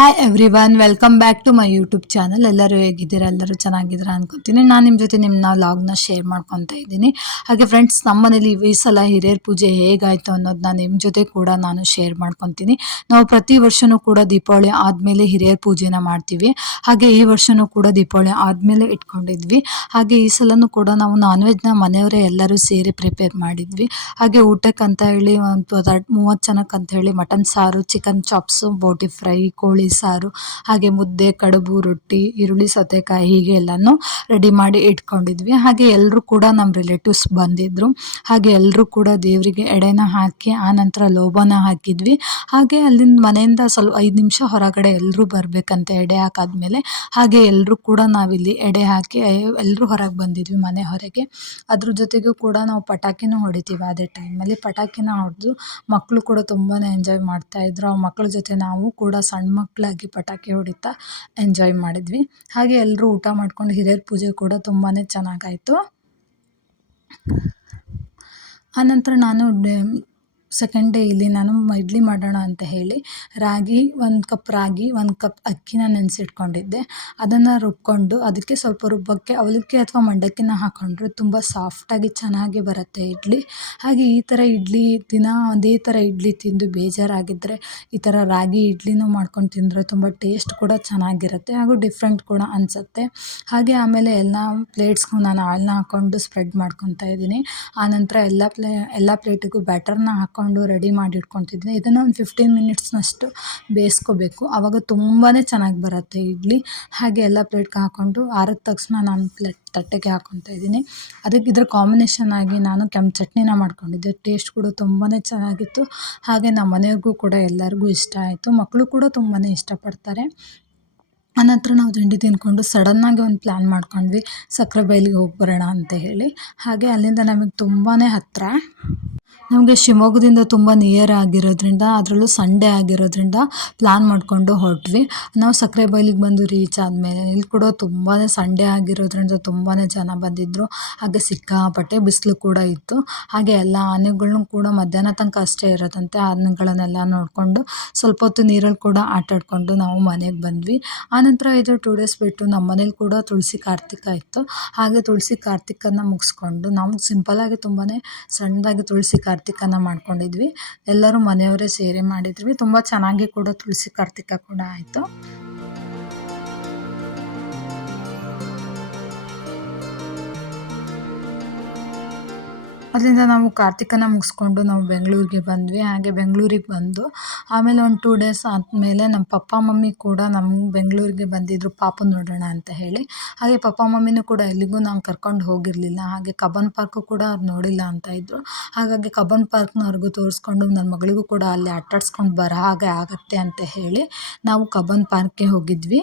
Hi everyone welcome back to my YouTube channel ಎಲ್ಲರೂ ಹೇಗಿದ್ದೀರಾ? ಎಲ್ಲರೂ ಚೆನ್ನಾಗಿದ್ದೀರಾ ಅನ್ಕೊತೀನಿ. ನಾನು ನಿಮ್ಮ ಜೊತೆ ನಿಮ್ಮ ಲಾಗ್ನ ಶೇರ್ ಮಾಡ್ಕೊತಾ ಇದ್ದೀನಿ. ಹಾಗೆ ಫ್ರೆಂಡ್ಸ್ ನಮ್ಮ ಮನೇಲಿ ಈ ಸಲ ಹಿರಿಯರ ಪೂಜೆ ಹೇಗಾಯಿತು ಅನ್ನೋದನ್ನ ನಿಮ್ಮ ಜೊತೆ ಕೂಡ ನಾನು ಶೇರ್ ಮಾಡ್ಕೊತೀನಿ. ನಾವು ಪ್ರತಿ ವರ್ಷವೂ ಕೂಡ ದೀಪಾವಳಿ ಆದಮೇಲೆ ಹಿರಿಯರ ಪೂಜೆನ ಮಾಡ್ತೀವಿ. ಹಾಗೆ ಈ ವರ್ಷವೂ ಕೂಡ ದೀಪಾವಳಿ ಆದಮೇಲೆ ಇಟ್ಕೊಂಡಿದ್ವಿ. ಹಾಗೆ ಈ ಸಲನೂ ಕೂಡ ನಾವು ನಾನ್ ವೆಜ್ನ ಮನೆಯವರೇ ಎಲ್ಲರೂ ಸೇರಿ ಪ್ರಿಪೇರ್ ಮಾಡಿದ್ವಿ. ಹಾಗೆ ಊಟಕ್ಕೆ ಅಂತ ಹೇಳಿ ಒಂದು ಮೂವತ್ತು ಜನಕ್ಕೆ ಅಂತ ಹೇಳಿ ಮಟನ್ ಸಾರು ಚಿಕನ್ ಚಾಪ್ಸು ಬೋಟಿ ಫ್ರೈ ಕೋಳಿ ಸಾರು, ಹಾಗೆ ಮುದ್ದೆ, ಕಡುಬು, ರೊಟ್ಟಿ, ಈರುಳ್ಳಿ, ಸೌತೆಕಾಯಿ, ಹೀಗೆ ಎಲ್ಲನೂ ರೆಡಿ ಮಾಡಿ ಇಟ್ಕೊಂಡಿದ್ವಿ. ಹಾಗೆ ಎಲ್ಲರೂ ಕೂಡ ನಮ್ಮ ರಿಲೇಟಿವ್ಸ್ ಬಂದಿದ್ದರು ಹಾಗೆ ಎಲ್ಲರೂ ಕೂಡ ದೇವರಿಗೆ ಎಡೆನ ಹಾಕಿ ಆನಂತರ ಲೋಬನ ಹಾಕಿದ್ವಿ. ಹಾಗೆ ಅಲ್ಲಿಂದ ಮನೆಯಿಂದ ಸ್ವಲ್ಪ ಐದು ನಿಮಿಷ ಹೊರಗಡೆ ಎಲ್ಲರೂ ಬರಬೇಕಂತ ಎಡೆ ಹಾಕಾದ್ಮೇಲೆ, ಹಾಗೆ ಎಲ್ಲರೂ ಕೂಡ ನಾವಿಲ್ಲಿ ಎಡೆ ಹಾಕಿ ಎಲ್ಲರೂ ಹೊರಗೆ ಬಂದಿದ್ವಿ ಮನೆ ಹೊರಗೆ. ಅದ್ರ ಜೊತೆಗೂ ಕೂಡ ನಾವು ಪಟಾಕಿನೂ ಹೊಡಿತೀವಿ ಅದೇ ಟೈಮಲ್ಲಿ ಪಟಾಕಿನ ಹೊಡೆದು ಮಕ್ಕಳು ಕೂಡ ತುಂಬಾ ಎಂಜಾಯ್ ಮಾಡ್ತಾ ಇದ್ರು. ಆ ಮಕ್ಕಳ ಜೊತೆ ನಾವು ಕೂಡ ಸಣ್ಣ ಮಕ್ಕಳಾಗಿ ಪಟಾಕಿ ಹೊಡಿತಾ ಎಂಜಾಯ್ ಮಾಡಿದ್ವಿ. ಹಾಗೆ ಎಲ್ಲರೂ ಊಟ ಮಾಡ್ಕೊಂಡು ಹಿರಿಯರ ಪೂಜೆ ಕೂಡ ತುಂಬಾ ಚೆನ್ನಾಗಾಯಿತು. ಆನಂತರ ನಾನು ಸೆಕೆಂಡ್ ಡೇ ಇಲ್ಲಿ ನಾನು ಇಡ್ಲಿ ಮಾಡೋಣ ಅಂತ ಹೇಳಿ ರಾಗಿ, ಒಂದು ಕಪ್ ರಾಗಿ, ಒಂದು ಕಪ್ ಅಕ್ಕಿನ ನೆನೆಸಿಟ್ಕೊಂಡಿದ್ದೆ. ಅದನ್ನು ರುಬ್ಕೊಂಡು ಅದಕ್ಕೆ ಸ್ವಲ್ಪ ರುಬ್ಬಕ್ಕೆ ಅವಲಕ್ಕಿ ಅಥವಾ ಮಂಡಕ್ಕಿನ ಹಾಕ್ಕೊಂಡ್ರೆ ತುಂಬ ಸಾಫ್ಟಾಗಿ ಚೆನ್ನಾಗಿ ಬರುತ್ತೆ ಇಡ್ಲಿ. ಹಾಗೆ ಈ ಥರ ಇಡ್ಲಿ ದಿನ ಒಂದೇ ಥರ ಇಡ್ಲಿ ತಿಂದು ಬೇಜಾರಾಗಿದ್ದರೆ ಈ ಥರ ರಾಗಿ ಇಡ್ಲಿನೂ ಮಾಡ್ಕೊಂಡು ತಿಂದರೆ ತುಂಬ ಟೇಸ್ಟ್ ಕೂಡ ಚೆನ್ನಾಗಿರುತ್ತೆ ಹಾಗೂ ಡಿಫ್ರೆಂಟ್ ಕೂಡ ಅನಿಸುತ್ತೆ. ಹಾಗೆ ಆಮೇಲೆ ಎಲ್ಲ ಪ್ಲೇಟ್ಸ್ಗೂ ನಾನು ಆಳನ್ನ ಹಾಕ್ಕೊಂಡು ಸ್ಪ್ರೆಡ್ ಮಾಡ್ಕೊತಾ ಇದ್ದೀನಿ. ಆನಂತರ ಎಲ್ಲ ಪ್ಲೇ, ಎಲ್ಲ ಪ್ಲೇಟಿಗೂ ಬ್ಯಾಟರ್ನ ಹಾಕಿ ಹಾಕ್ಕೊಂಡು ರೆಡಿ ಮಾಡಿ ಇಟ್ಕೊತಿದ್ವಿ ಇದನ್ನು ಒಂದು ಫಿಫ್ಟೀನ್ ಮಿನಿಟ್ಸ್ನಷ್ಟು ಬೇಯಿಸ್ಕೋಬೇಕು. ಆವಾಗ ತುಂಬಾ ಚೆನ್ನಾಗಿ ಬರುತ್ತೆ ಇಡ್ಲಿ. ಹಾಗೆ ಎಲ್ಲ ಪ್ಲೇಟ್ಗೆ ಹಾಕ್ಕೊಂಡು ಆರದ ತಕ್ಷಣ ನಾನು ಪ್ಲೇಟ್ ತಟ್ಟೆಗೆ ಹಾಕ್ಕೊತಾ ಇದ್ದೀನಿ. ಅದಕ್ಕೆ ಇದ್ರ ಕಾಂಬಿನೇಷನ್ ಆಗಿ ನಾನು ಕೆಂಪು ಚಟ್ನಿನ ಮಾಡ್ಕೊಂಡಿದ್ದೆ. ಟೇಸ್ಟ್ ಕೂಡ ತುಂಬಾ ಚೆನ್ನಾಗಿತ್ತು. ಹಾಗೆ ನಮ್ಮ ಮನೆಯವ್ರಿಗೂ ಕೂಡ ಎಲ್ಲರಿಗೂ ಇಷ್ಟ ಆಯಿತು. ಮಕ್ಕಳು ಕೂಡ ತುಂಬಾ ಇಷ್ಟಪಡ್ತಾರೆ. ಆನಂತರ ನಾವು ತಿಂಡಿ ತಿಂದ್ಕೊಂಡು ಸಡನ್ನಾಗಿ ಒಂದು ಪ್ಲ್ಯಾನ್ ಮಾಡ್ಕೊಂಡ್ವಿ. ಸಕ್ಕರೆ ಬೈಲಿಗೆ ಹೋಗಿ ಬರೋಣ ಅಂತ ಹೇಳಿ. ಹಾಗೆ ಅಲ್ಲಿಂದ ನಮಗೆ ತುಂಬಾ ಹತ್ತಿರ ನಮಗೆ ಶಿವಮೊಗ್ಗದಿಂದ ತುಂಬ ನಿಯರ್ ಆಗಿರೋದ್ರಿಂದ, ಅದರಲ್ಲೂ ಸಂಡೇ ಆಗಿರೋದ್ರಿಂದ ಪ್ಲ್ಯಾನ್ ಮಾಡಿಕೊಂಡು ಹೊರಟ್ವಿ. ನಾವು ಸಕ್ಕರೆ ಬೈಲಿಗೆ ಬಂದು ರೀಚ್ ಆದಮೇಲೆ, ಇಲ್ಲಿ ಕೂಡ ತುಂಬಾ ಸಂಡೇ ಆಗಿರೋದ್ರಿಂದ ತುಂಬಾ ಜನ ಬಂದಿದ್ದರು ಹಾಗೆ ಸಿಕ್ಕಾಪಟ್ಟೆ ಬಿಸಿಲು ಕೂಡ ಇತ್ತು. ಹಾಗೆ ಎಲ್ಲ ಆನೆಗಳನ್ನೂ ಕೂಡ ಮಧ್ಯಾಹ್ನ ತನಕ ಅಷ್ಟೇ ಇರೋದಂತೆ ಆನೆಗಳನ್ನೆಲ್ಲ ನೋಡಿಕೊಂಡು ಸ್ವಲ್ಪ ಹೊತ್ತು ನೀರಲ್ಲಿ ಕೂಡ ಆಟಾಡಿಕೊಂಡು ನಾವು ಮನೆಗೆ ಬಂದ್ವಿ. ಆನಂತರ ಇದು ಟೂ ಡೇಸ್ ಬಿಟ್ಟು ನಮ್ಮ ಮನೇಲಿ ಕೂಡ ತುಳಸಿ ಕಾರ್ತಿಕ ಇತ್ತು. ಹಾಗೆ ತುಳಸಿ ಕಾರ್ತಿಕನ ಮುಗಿಸ್ಕೊಂಡು ನಾವು ಸಿಂಪಲ್ಲಾಗಿ ತುಂಬಾ ಸಣ್ಣದಾಗಿ ತುಳಸಿ ಕಾರ್ತಿಕ ಕಾರ್ತಿಕನ ಮಾಡ್ಕೊಂಡಿದ್ವಿ. ಎಲ್ಲರೂ ಮನೆಯವರೇ ಸೇರಿ ಮಾಡಿದ್ವಿ. ತುಂಬ ಚೆನ್ನಾಗಿ ಕೂಡ ತುಳಸಿ ಕಾರ್ತಿಕ ಕೂಡ ಆಯಿತು. ಅದರಿಂದ ನಾವು ಕಾರ್ತಿಕನ ಮುಗಿಸ್ಕೊಂಡು ನಾವು ಬೆಂಗಳೂರಿಗೆ ಬಂದ್ವಿ, ಹಾಗೆ ಬೆಂಗಳೂರಿಗೆ ಬಂದು ಆಮೇಲೆ ಒಂದು ಟೂ ಡೇಸ್ ಆದಮೇಲೆ ನಮ್ಮ ಪಪ್ಪ ಮಮ್ಮಿ ಕೂಡ ನಮ್ಮ ಬೆಂಗಳೂರಿಗೆ ಬಂದಿದ್ದರು ಪಾಪು ನೋಡೋಣ ಅಂತ ಹೇಳಿ. ಹಾಗೆ ಪಪ್ಪ ಮಮ್ಮಿನೂ ಕೂಡ ಎಲ್ಲಿಗೂ ನಾವು ಕರ್ಕೊಂಡು ಹೋಗಿರಲಿಲ್ಲ, ಹಾಗೆ ಕಬ್ಬನ್ ಪಾರ್ಕು ಕೂಡ ಅವ್ರು ನೋಡಿಲ್ಲ ಅಂತ ಇದ್ದರು ಹಾಗಾಗಿ ಕಬ್ಬನ್ ಪಾರ್ಕ್ನವ್ರಿಗೂ ತೋರಿಸ್ಕೊಂಡು ನನ್ನ ಮಗಳಿಗೂ ಕೂಡ ಅಲ್ಲಿ ಆಟಾಡ್ಸ್ಕೊಂಡು ಬರೋ ಹಾಗೆ ಆಗತ್ತೆ ಅಂತ ಹೇಳಿ ನಾವು ಕಬ್ಬನ್ ಪಾರ್ಕ್ಗೆ ಹೋಗಿದ್ವಿ.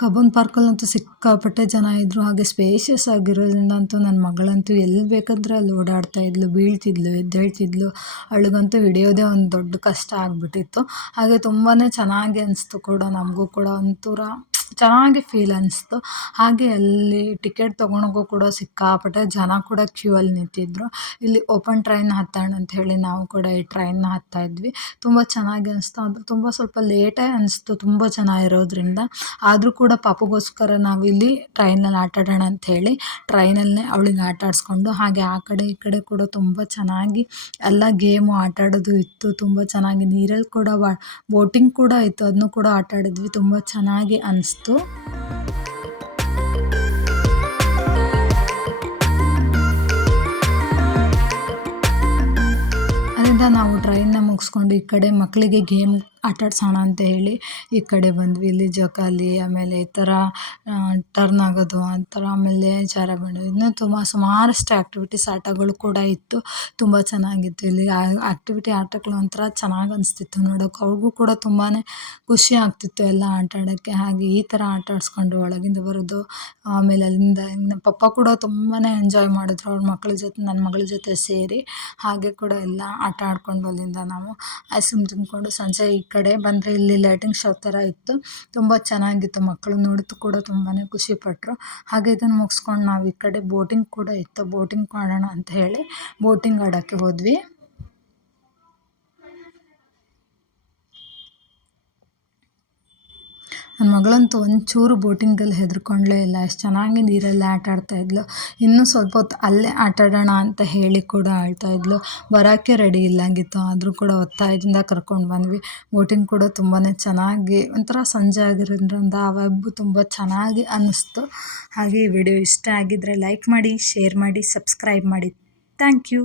ಕಬ್ಬನ್ ಪಾರ್ಕಲ್ಲಂತೂ ಸಿಕ್ಕಾಪಟ್ಟೆ ಜನ ಇದ್ದರು ಹಾಗೆ ಸ್ಪೇಷಿಯಸ್ ಆಗಿರೋದ್ರಿಂದ ಅಂತೂ ನನ್ನ ಮಗಳಂತೂ ಎಲ್ಲಿ ಬೇಕಂದ್ರೆ ಅಲ್ಲಿ ಓಡಾಡ್ತಾ ಇದ್ಲು, ಬೀಳ್ತಿದ್ಲು, ಎದ್ದೇಳ್ತಿದ್ಲು. ಅವಳಿಗಂತೂ ಹಿಡಿಯೋದೇ ಒಂದು ದೊಡ್ಡ ಕಷ್ಟ ಆಗಿಬಿಟ್ಟಿತ್ತು. ಹಾಗೆ ತುಂಬಾ ಚೆನ್ನಾಗಿ ಅನಿಸ್ತು ಕೂಡ ನಮಗೂ ಕೂಡ ಒಂಥರ ಚೆನ್ನಾಗಿ ಫೀಲ್ ಅನಿಸ್ತು. ಹಾಗೆ ಅಲ್ಲಿ ಟಿಕೆಟ್ ತೊಗೊಳಕ್ಕೂ ಕೂಡ ಸಿಕ್ಕಾಪಟ್ಟೆ ಜನ ಕೂಡ ಕ್ಯೂ ಅಲ್ಲಿ ನಿಂತಿದ್ದರು ಇಲ್ಲಿ ಓಪನ್ ಟ್ರೈನ್ ಹತ್ತೋಣ ಅಂತ ಹೇಳಿ ನಾವು ಕೂಡ ಈ ಟ್ರೈನ್ನ ಹತ್ತಾ ಇದ್ವಿ. ತುಂಬ ಚೆನ್ನಾಗಿ ಅನಿಸ್ತು. ಅದು ತುಂಬ ಸ್ವಲ್ಪ ಲೇಟೇ ಅನಿಸ್ತು ತುಂಬ ಜನ ಇರೋದ್ರಿಂದ. ಆದರೂ ಕೂಡ ಪಾಪುಗೋಸ್ಕರ ನಾವಿಲ್ಲಿ ಟ್ರೈನಲ್ಲಿ ಆಟಾಡೋಣ ಅಂತ ಹೇಳಿ ಟ್ರೈನಲ್ಲೇ ಅವಳಿಗೆ ಆಟ ಆಡಿಸ್ಕೊಂಡು ಹಾಗೆ ಆ ಕಡೆ ಈ ಕಡೆ ಕೂಡ ತುಂಬ ಚೆನ್ನಾಗಿ ಎಲ್ಲ ಗೇಮು ಆಟ ಆಡೋದು ಇತ್ತು. ತುಂಬ ಚೆನ್ನಾಗಿ ನೀರಲ್ಲಿ ಕೂಡ ಬೋಟಿಂಗ್ ಕೂಡ ಇತ್ತು. ಅದನ್ನು ಕೂಡ ಆಟ ಆಡಿದ್ವಿ ತುಂಬ ಚೆನ್ನಾಗಿ ಅನಿಸ್ತು ಅಲ್ಲಿಂದ ನಾವು ಟ್ರೈನ್ನ ಮುಗಿಸ್ಕೊಂಡು ಈ ಕಡೆ ಮಕ್ಕಳಿಗೆ ಗೇಮ್ ಆಟ ಆಡ್ಸೋಣ ಅಂತ ಹೇಳಿ ಈ ಕಡೆ ಬಂದ್ವಿ. ಇಲ್ಲಿ ಜೋಕಾಲಿ, ಆಮೇಲೆ ಈ ಥರ ಟರ್ನ್ ಆಗೋದು, ಆ ಥರ, ಆಮೇಲೆ ಜಾರಬಂಡಿ ಇನ್ನೂ ತುಂಬ ಸುಮಾರಷ್ಟು ಆ್ಯಕ್ಟಿವಿಟೀಸ್ ಆಟಗಳು ಕೂಡ ಇತ್ತು. ತುಂಬ ಚೆನ್ನಾಗಿತ್ತು. ಇಲ್ಲಿ ಆ್ಯಕ್ಟಿವಿಟಿ ಆಟಗಳು ಒಂಥರ ಚೆನ್ನಾಗಿ ಅನಿಸ್ತಿತ್ತು ನೋಡೋಕೆ. ಅವ್ರಿಗೂ ಕೂಡ ತುಂಬಾ ಖುಷಿ ಆಗ್ತಿತ್ತು ಎಲ್ಲ ಆಟ ಆಡೋಕ್ಕೆ ಹಾಗೆ ಈ ಥರ ಆಟ ಆಡಿಸ್ಕೊಂಡು ಒಳಗಿಂದ ಬರೋದು, ಆಮೇಲೆ ಅಲ್ಲಿಂದ ನಮ್ಮ ಪಪ್ಪ ಕೂಡ ತುಂಬಾ ಎಂಜಾಯ್ ಮಾಡಿದ್ರು. ಅವ್ರ ಮಕ್ಕಳ ಜೊತೆ ನನ್ನ ಮಗಳ ಜೊತೆ ಸೇರಿ ಹಾಗೆ ಕೂಡ ಎಲ್ಲ ಆಟ ಆಡ್ಕೊಂಡು ಅಲ್ಲಿಂದ ನಾವು ಐಸ್ ಕ್ರೀಮ್ ತಿಂದ್ಕೊಂಡು ಸಂಜೆ ಕಡೆ ಬಂದರೆ ಇಲ್ಲಿ ಲೈಟಿಂಗ್ ಶೋ ಥರ ಇತ್ತು. ತುಂಬ ಚೆನ್ನಾಗಿತ್ತು. ಮಕ್ಕಳು ನೋಡಿದ್ದು ಕೂಡ ತುಂಬಾ ಖುಷಿಪಟ್ಟರು ಹಾಗೆ ಇದನ್ನು ಮುಗಿಸ್ಕೊಂಡು ನಾವು ಈ ಕಡೆ ಬೋಟಿಂಗ್ ಕೂಡ ಇತ್ತು. ಬೋಟಿಂಗ್ ಮಾಡೋಣ ಅಂತ ಹೇಳಿ ಬೋಟಿಂಗ್ ಆಡೋಕ್ಕೆ ಹೋದ್ವಿ. ನನ್ನ ಮಗಳಂತೂ ಒಂಚೂರು ಬೋಟಿಂಗಲ್ಲಿ ಹೆದರ್ಕೊಂಡ್ಲೇ ಇಲ್ಲ. ಎಷ್ಟು ಚೆನ್ನಾಗಿ ನೀರಲ್ಲಿ ಆಟ ಆಡ್ತಾ ಇದ್ಲು. ಇನ್ನೂ ಸ್ವಲ್ಪ ಹೊತ್ತು ಅಲ್ಲೇ ಆಟಾಡೋಣ ಅಂತ ಹೇಳಿ ಕೂಡ ಆಳ್ತಾ ಇದ್ಲು. ಬರೋಕ್ಕೆ ರೆಡಿ ಇಲ್ಲಂಗಿತ್ತು. ಆದರೂ ಕೂಡ ಒತ್ತಾಯದಿಂದ ಕರ್ಕೊಂಡು ಬಂದ್ವಿ. ಬೋಟಿಂಗ್ ಕೂಡ ತುಂಬಾ ಚೆನ್ನಾಗಿ, ಒಂಥರ ಸಂಜೆ ಆಗಿರೋದ್ರಿಂದ ಆ ತುಂಬ ಚೆನ್ನಾಗಿ ಅನ್ನಿಸ್ತು. ಹಾಗೆ ಈ ವಿಡಿಯೋ ಇಷ್ಟ ಆಗಿದ್ದರೆ ಲೈಕ್ ಮಾಡಿ ಶೇರ್ ಮಾಡಿ ಸಬ್ಸ್ಕ್ರೈಬ್ ಮಾಡಿ. Thank you